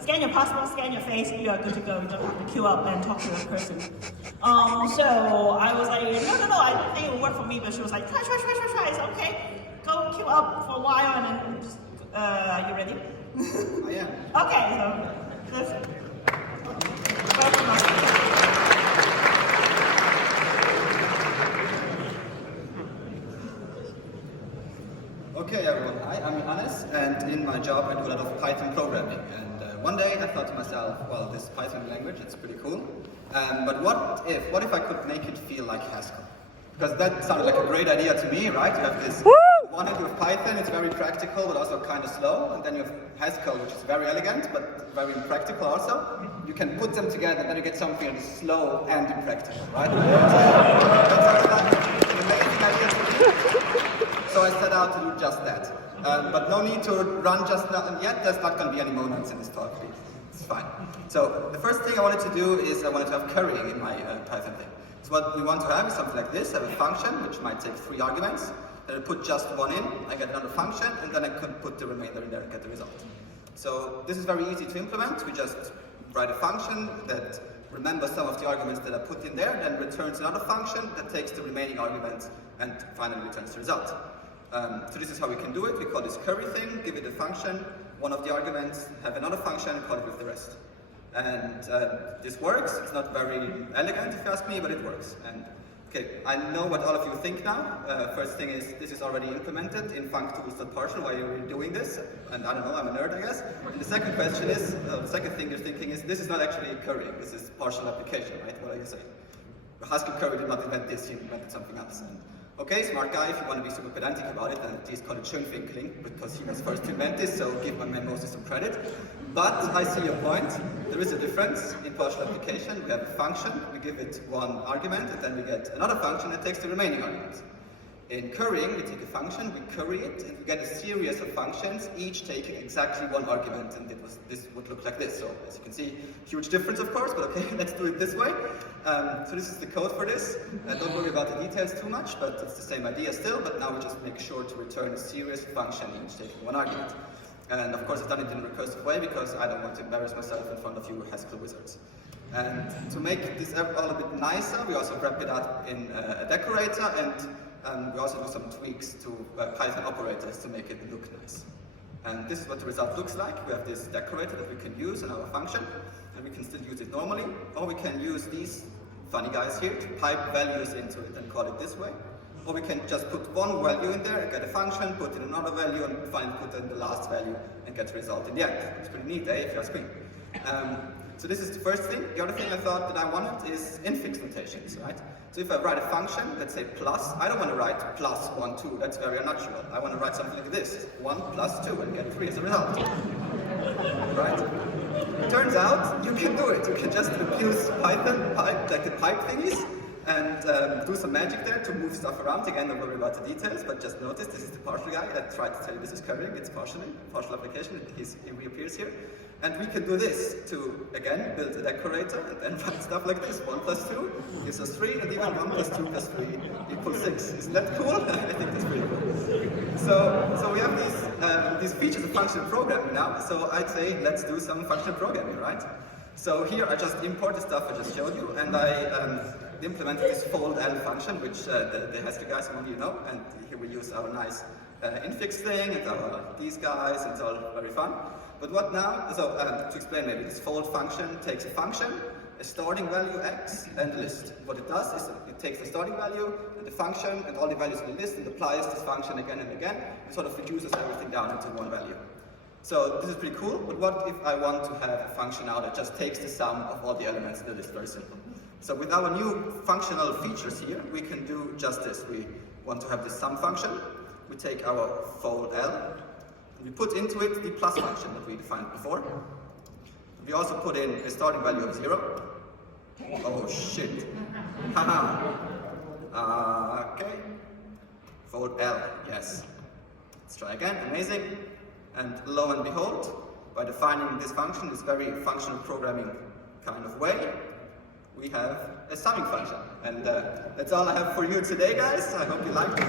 scan your passport, scan your face, you are good to go. You don't have to queue up and talk to a person. So I was like, no, I don't think it would work for me. But she was like, try. It's okay. Go queue up for a while and then just, are you ready? I am. Okay, so let's Okay everyone, hi, I'm Johannes, and in my job I do a lot of Python programming. And one day I thought to myself, well, this Python language, it's pretty cool. But what if I could make it feel like Haskell? Because that sounded like a great idea to me, right? You have this one hand with Python, it's very practical but also kind of slow. And then you have Haskell, which is very elegant but very impractical also. You can put them together and then you get something that is slow and impractical, right? That sounds like an amazing idea to me. So I set out to do just that. But no need to run just now, and yet there's not going to be any moments in this talk. It's fine. So the first thing I wanted to do is I wanted to have currying in my Python thing. So what we want to have is something like this. I have a function which might take 3 arguments. Then I put just one in, I get another function, and then I could put the remainder in there and get the result. So this is very easy to implement. We just write a function that remembers some of the arguments that I put in there, then returns another function that takes the remaining arguments and finally returns the result. So this is how we can do it. We call this curry thing, give it a function, one of the arguments, have another function, and call it with the rest. And this works. It's not very elegant if you ask me, but it works. And okay, I know what all of you think now. First thing is, this is already implemented in functools.partial. Why are we doing this? And I don't know, I'm a nerd, I guess. And the second question is, the second thing you're thinking is, this is not actually currying, this is partial application, right? What are you saying? Haskell curry did not invent this, he invented something else. And, okay, smart guy, if you want to be super pedantic about it, then please call it Schönwinkling, because he was first to invent this, so give my man Moses some credit. But I see your point. There is a difference in partial application. We have a function, we give it one argument, and then we get another function that takes the remaining arguments. In currying, we take a function, we curry it, and we get a series of functions, each taking exactly one argument, and this would look like this. So, as you can see, huge difference of course, but okay, let's do it this way. So this is the code for this. Don't worry about the details too much, but it's the same idea still, but now we just make sure to return a series function, each taking one argument. And of course I've done it in a recursive way, because I don't want to embarrass myself in front of you Haskell wizards. And to make this all a bit nicer, we also wrap it up in a decorator, and we also do some tweaks to Python operators to make it look nice. And this is what the result looks like. We have this decorator that we can use in our function, and we can still use it normally, or we can use these funny guys here to pipe values into it and call it this way. Or we can just put one value in there and get a function, put in another value, and finally put in the last value and get a result in the end. It's pretty neat, eh, if you ask me. So this is the first thing. The other thing I thought that I wanted is infix notations, right? So if I write a function, let's say plus, I don't want to write plus 1, 2, that's very unnatural. I want to write something like this, 1 plus 2, and get 3 as a result. Right? It turns out, you can do it. You can just abuse Python, like the pipe thingies, and do some magic there to move stuff around. Again, don't worry about the details, but just notice this is the partial guy. I tried to tell you this is currying, it's partial application, he reappears here. And we can do this to, again, build a decorator and then write stuff like this. 1 plus 2 gives us 3, and even 1 plus 2 plus 3 equals 6. Isn't that cool? I think that's pretty cool. So we have these features of functional programming now. So I'd say let's do some functional programming, right? So here I just import the stuff I just showed you, and I implemented this fold L function, which the Haskell guys among you know, and here we use our nice infix thing and these guys, it's all very fun. But what now, so to explain maybe, this fold function takes a function, a starting value x, and a list. What it does is it takes the starting value and the function and all the values in the list and applies this function again and again, and sort of reduces everything down into one value. So this is pretty cool, but what if I want to have a function now that just takes the sum of all the elements in the list? Very simple. So with our new functional features here, we can do just this. We want to have the sum function. We take our fold L, and we put into it the plus function that we defined before. We also put in a starting value of 0. Oh shit. Haha. Okay. Fold L, yes. Let's try again, amazing. And lo and behold, by defining this function, this very functional programming kind of way, we have a summing function. And that's all I have for you today, guys. I hope you liked it.